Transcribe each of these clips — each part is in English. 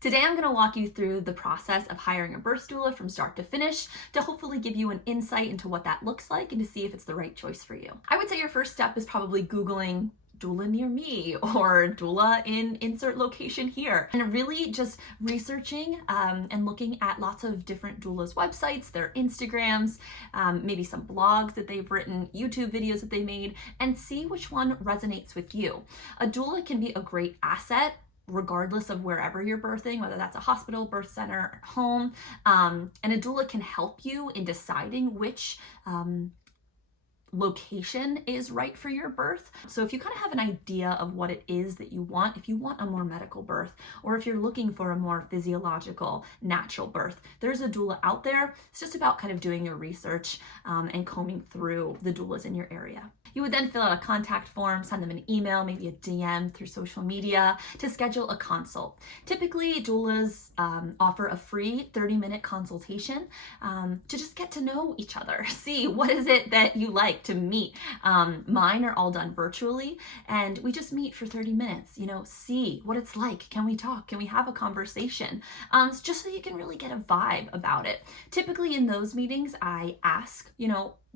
Today, I'm going to walk you through the process of hiring a birth doula from start to finish to hopefully give you an insight into what that looks like and to see if it's the right choice for you. I would say your first step is probably Googling doula near me or doula in insert location here, and really just researching and looking at lots of different doulas websites, their Instagrams, maybe some blogs that they've written, YouTube videos that they made, and see which one resonates with you. A doula can be a great asset regardless of wherever you're birthing, whether that's a hospital, birth center, or home. And a doula can help you in deciding which location is right for your birth. So if you kind of have an idea of what it is that you want, if you want a more medical birth, or if you're looking for a more physiological, natural birth, there's a doula out there. It's just about kind of doing your research and combing through the doulas in your area. You would then fill out a contact form, send them an email, maybe a DM through social media to schedule a consult. Typically, doulas offer a free 30-minute consultation to just get to know each other, see what is it that you like to meet. Mine are all done virtually, and we just meet for 30 minutes, see what it's like. Can we talk? Can we have a conversation? Just so you can really get a vibe about it. Typically in those meetings, I ask,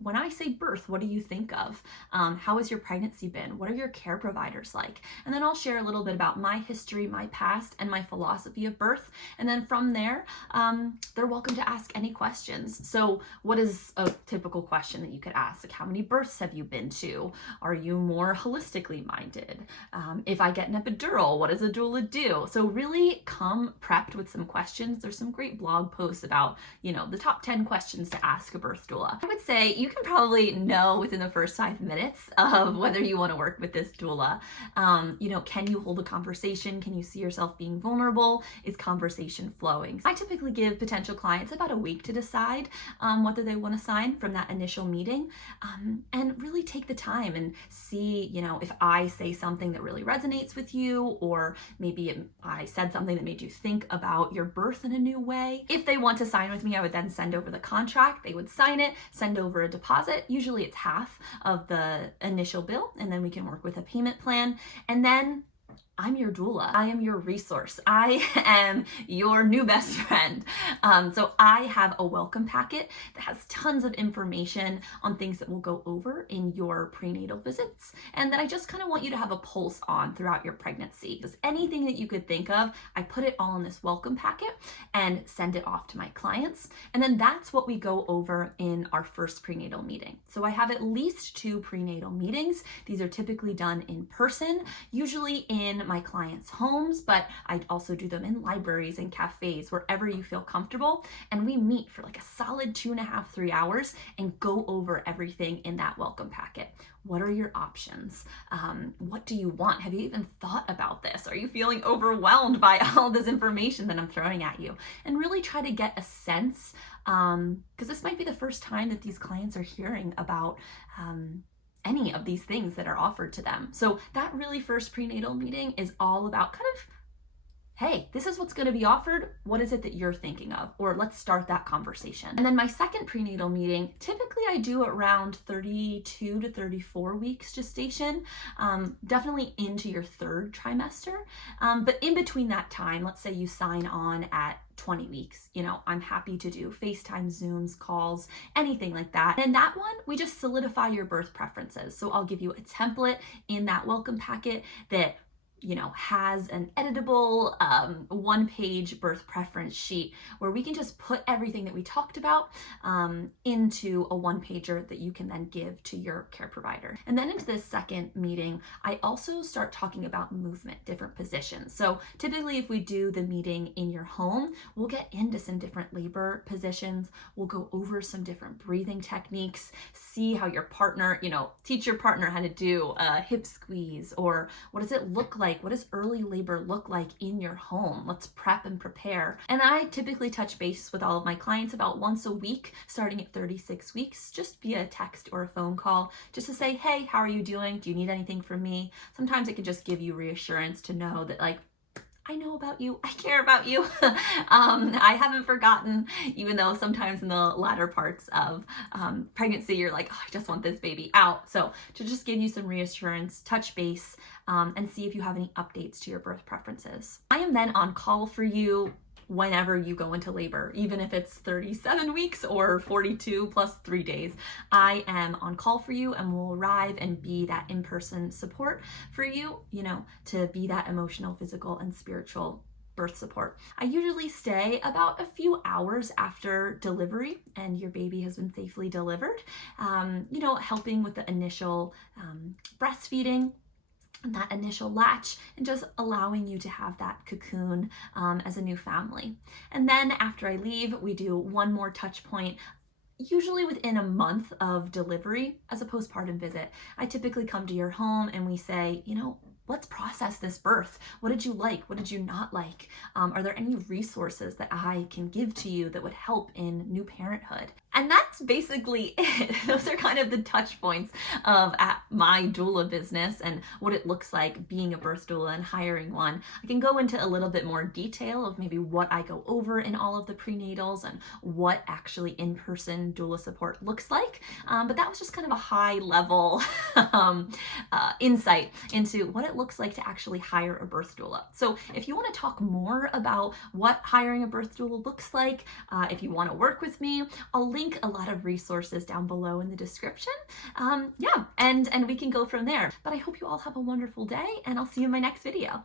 when I say birth, what do you think of? How has your pregnancy been? What are your care providers like? And then I'll share a little bit about my history, my past, and my philosophy of birth. And then from there, they're welcome to ask any questions. So what is a typical question that you could ask? Like, how many births have you been to? Are you more holistically minded? If I get an epidural, what does a doula do? So really come prepped with some questions. There's some great blog posts about, the top 10 questions to ask a birth doula. I would say you can probably know within the first 5 minutes of whether you want to work with this doula. Can you hold a conversation? Can you see yourself being vulnerable? Is conversation flowing? I typically give potential clients about a week to decide whether they want to sign from that initial meeting, and really take the time and see, if I say something that really resonates with you, or maybe I said something that made you think about your birth in a new way. If they want to sign with me, I would then send over the contract. They would sign it, send over a deposit. Usually it's half of the initial bill, and then we can work with a payment plan. And then I'm your doula. I am your resource. I am your new best friend. So I have a welcome packet that has tons of information on things that we'll go over in your prenatal visits, and that I just kind of want you to have a pulse on throughout your pregnancy. Just anything that you could think of, I put it all in this welcome packet and send it off to my clients. And then that's what we go over in our first prenatal meeting. So I have at least 2 prenatal meetings. These are typically done in person, usually in my clients' homes, but I also do them in libraries and cafes, wherever you feel comfortable. And we meet for like a solid 2.5, 3 hours and go over everything in that welcome packet. What are your options? What do you want? Have you even thought about this? Are you feeling overwhelmed by all this information that I'm throwing at you? And really try to get a sense, because this might be the first time that these clients are hearing about any of these things that are offered to them. So that really first prenatal meeting is all about kind of, hey, this is what's going to be offered. What is it that you're thinking of? Or let's start that conversation. And then my second prenatal meeting, typically I do around 32 to 34 weeks gestation, definitely into your 3rd trimester. But in between that time, let's say you sign on at 20 weeks, I'm happy to do FaceTime, Zooms, calls, anything like that. And that one, we just solidify your birth preferences. So I'll give you a template in that welcome packet that has an editable 1-page birth preference sheet where we can just put everything that we talked about into a 1-pager that you can then give to your care provider. And then into this second meeting, I also start talking about movement, different positions. So typically if we do the meeting in your home, we'll get into some different labor positions. We'll go over some different breathing techniques, see how your partner, teach your partner how to do a hip squeeze, or what does it look like? What does early labor look like in your home? Let's prep and prepare. And I typically touch base with all of my clients about once a week, starting at 36 weeks, just via text or a phone call, just to say, hey, how are you doing? Do you need anything from me? Sometimes it can just give you reassurance to know that, like, I know about you, I care about you. I haven't forgotten, even though sometimes in the latter parts of pregnancy, you're like, oh, I just want this baby out. So to just give you some reassurance, touch base, and see if you have any updates to your birth preferences. I am then on call for you whenever you go into labor, even if it's 37 weeks or 42 plus 3 days. I am on call for you and will arrive and be that in-person support for you, to be that emotional, physical, and spiritual birth support. I usually stay about a few hours after delivery and your baby has been safely delivered, helping with the initial breastfeeding, that initial latch, and just allowing you to have that cocoon as a new family. And then after I leave, we do one more touch point, usually within a month of delivery as a postpartum visit. I typically come to your home and we say, let's process this birth. What did you like? What did you not like? Are there any resources that I can give to you that would help in new parenthood? And that's basically it. Those are kind of the touch points of my doula business and what it looks like being a birth doula and hiring one. I can go into a little bit more detail of maybe what I go over in all of the prenatals and what actually in-person doula support looks like. But that was just kind of a high level insight into what it looks like to actually hire a birth doula. So if you want to talk more about what hiring a birth doula looks like, if you want to work with me, I'll link a lot of resources down below in the description. And we can go from there. But I hope you all have a wonderful day, and I'll see you in my next video.